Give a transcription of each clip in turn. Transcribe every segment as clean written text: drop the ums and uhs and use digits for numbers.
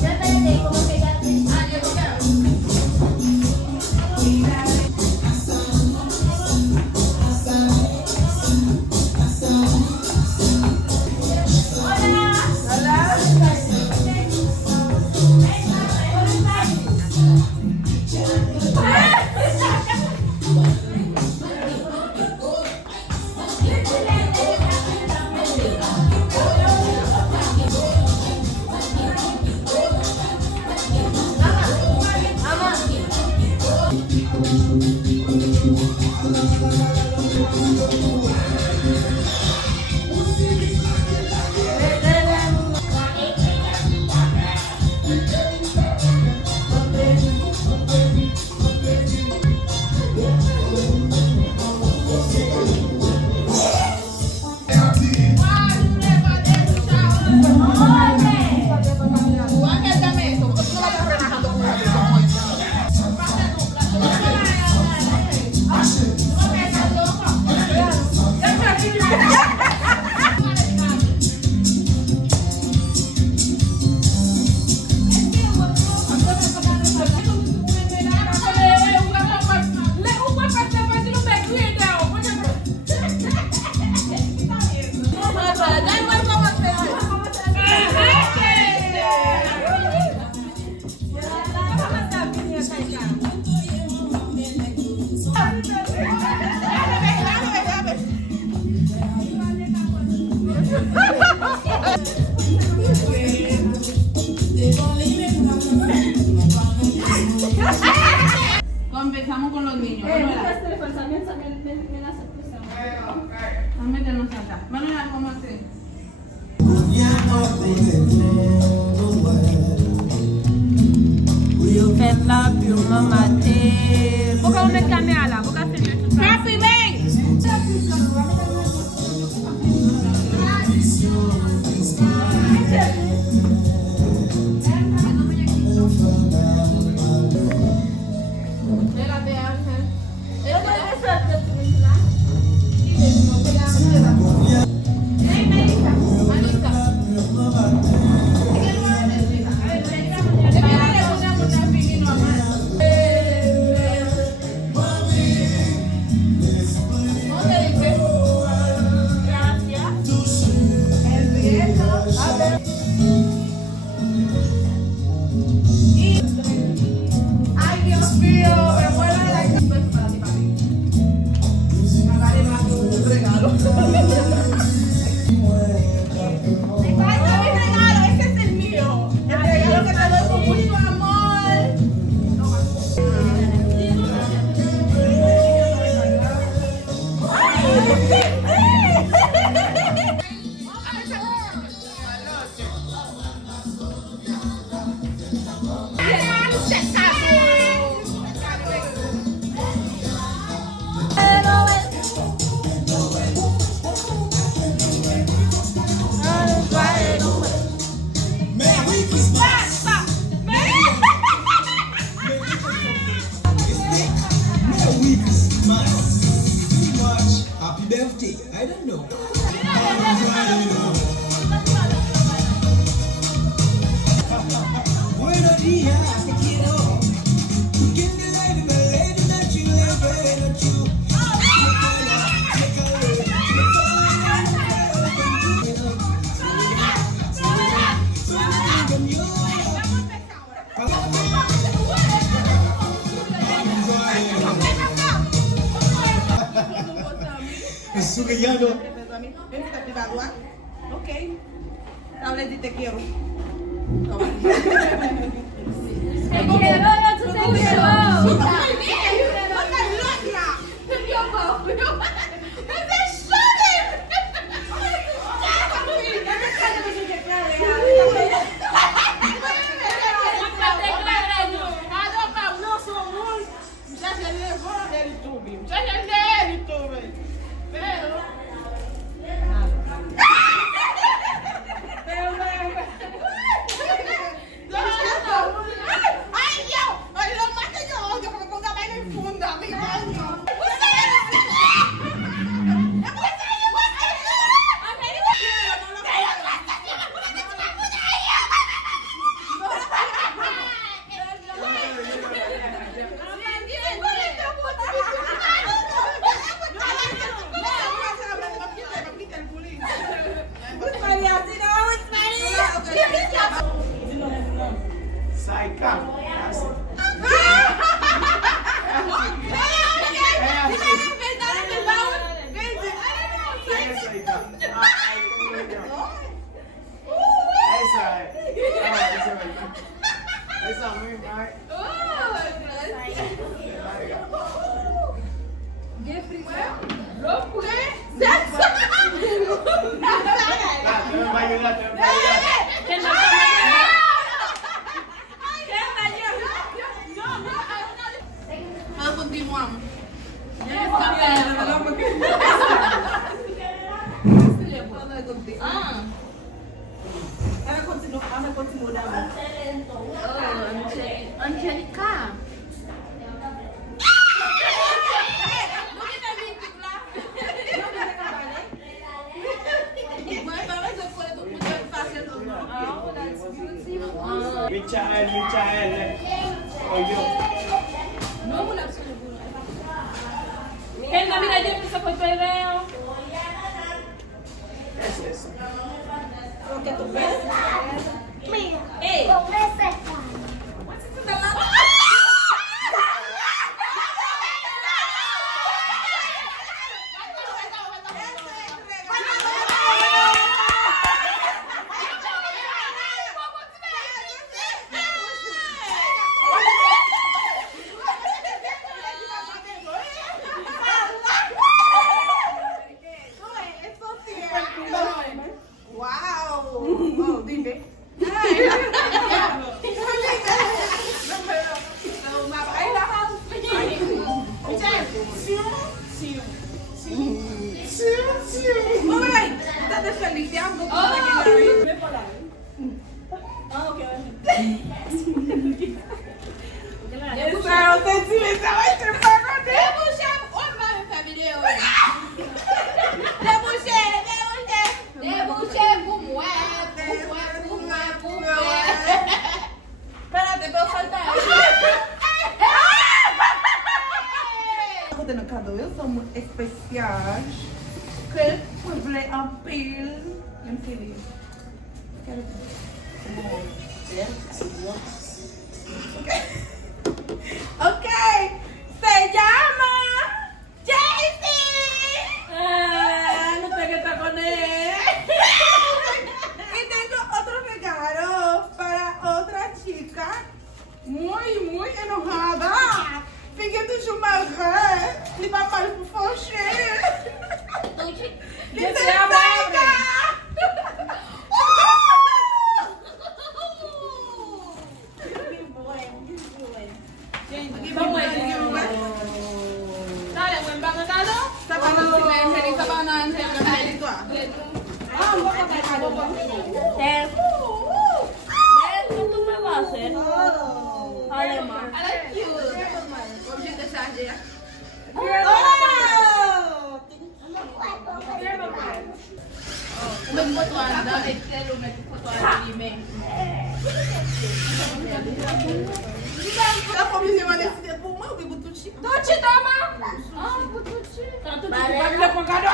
Depende como pegaste. Ah, yo quiero. Empezamos con los niños. Métenos acá. Manuela, ¿cómo así? Faites la pure maman terre. Pourquoi on met caméra là? Pourquoi filmer tout ça? ¡Papi, ven! Espérate, Ángel. Ven, Melissa. Melissa. Ay, Dios mío, me muero de la un regalo. Ay, no, mi regalo, ese es el mío. El regalo que te doy con mucho amor. Happy birthday. I don't know. Buenos días, te quiero. ¿Quién te la vive? Lady, not you, lady, not you. Eso que ya no. ¿Veniste privado? Ok. Habla de te quiero. Te quiero, yo tú te quiero. Ay, Dios, ay, lo maté yo, Continuamos. Angelica. Michael. Oh, yo. Kenda, mira, yo empiezo con tu video. Es eso. Hey. Espérate, pero falta eu tenho cadeau, são muito especiais. Que puzzle en pile. En serio. Ok, se llama Jaycee. No sé qué está con él. Y tengo otro regalo para otra chica muy enojada. Fíjate su madre. Le va mal por faucher. Le se seca. ¿Cómo es? Dale, buen bananado. ¿Tú me vas a hacer? Alemán. La promise m'a décidé pour moi, oui, Boutouchi. Tuti, toma! Ah, Tuti. Tanto de bagulho com cada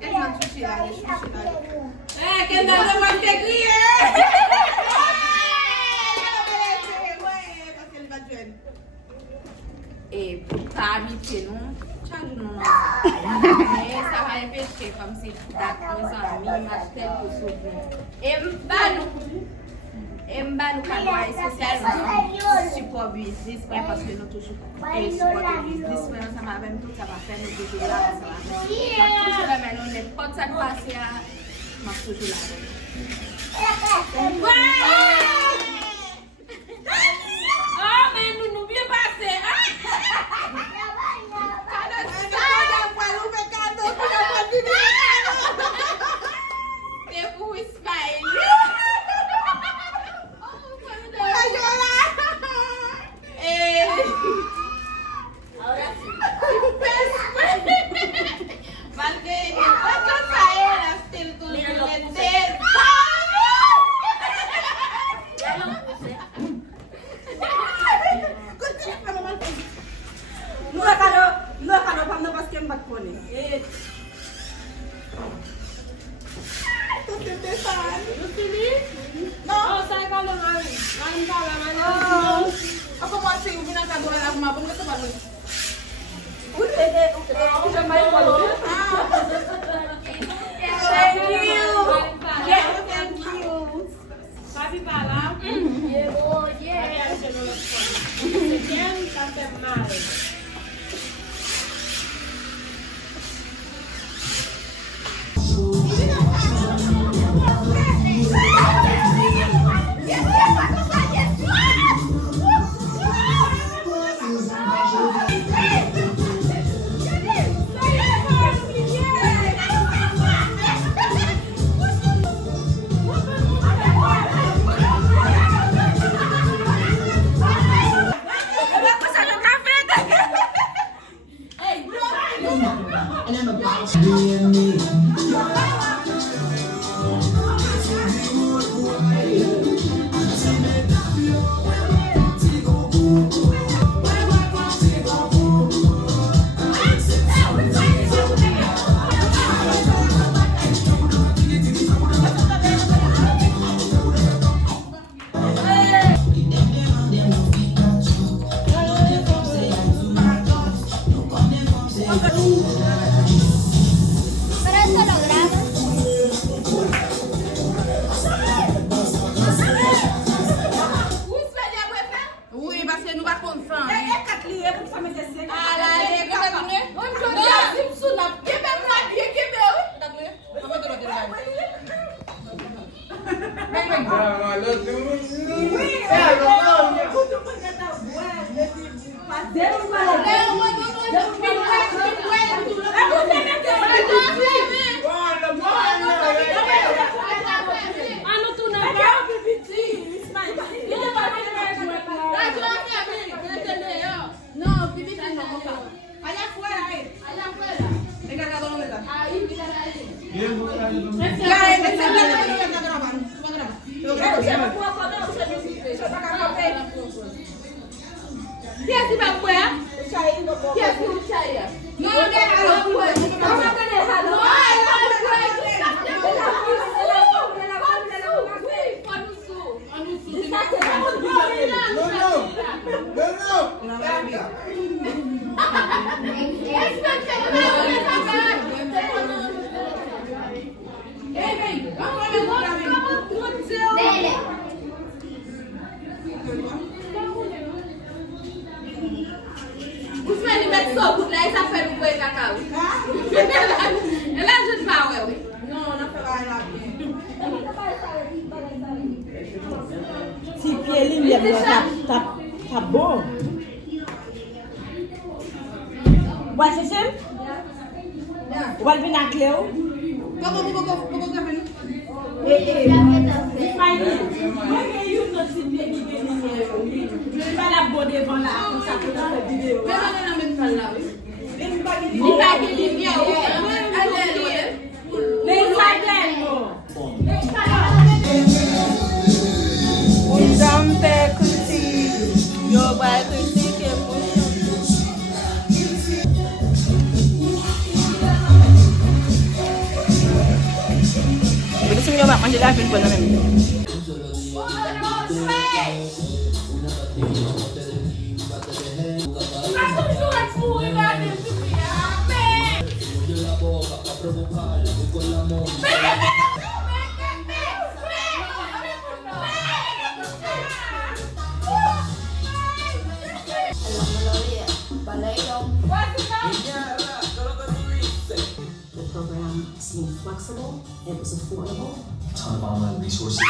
Elle m'a touché là, elle est touchée là. quem dá pra manter aqui Ouais, parce qu'elle va jeune. Et pour t'habiter, non? Change non. Mais ça va empêcher comme si d'accord, ça m'a acheté pour souvenir. Et m'balou cadeau spécialement support business parce que nous toujours support business ça m'a même tout ça va faire nous toujours là ça va. Toujours là mais nous n'importe ça passer à m'a toujours là. Ah, mais nous n'oublions pas ça. C'est pour smile. Não, para não parce que me bat connaît. Oh, saya kalau malam malam Aku masih punya kado lah, aku mau ke tempat lu. Thank you. Yes, thank you. Papi, para lá. yeah. Me and me. Pero eso lo grabas. Oui, parce que nous pas confondre. E kat liye pou sa mette sek. Ala, e kaka. On jodi a Simpson na. Kebe mwa die, kebe ou. Takle. Mama to rote dai. Ano tu na ba? No, pipi no mofa. Allá afuera, Allá afuera. Venga, acá, ¿dónde está? Ahí, mira ahí. Ya, este es el que está grabando. Tú vas a grabar. Lo grabo, ya. Eso está acá, Qui est-ce qui va boire? Qui est-ce qui va boire? Non, non, Dele. Ousmane li met so kout la, e sa fè nou kwe kakao. E la jout pa wè wè. No, no se va a la bien. Si pied ligne tá bom. Vai ser sim? Vai vir na Cleo. Poco café, ¿no? Vai you não se pied qui vient ligne. Vai la boa devant là, comme ça pour faire vidéo. Mè nan nan men fal la wè. Ven pa ki Li pa ki li vye wè. Ale wè. Nem sai dentro. Jampe kuti. Yo bay kuti ke pou. Gusto niyo ba? Manjala film ko na namin. The program seemed flexible, it was affordable. Ton of online resources.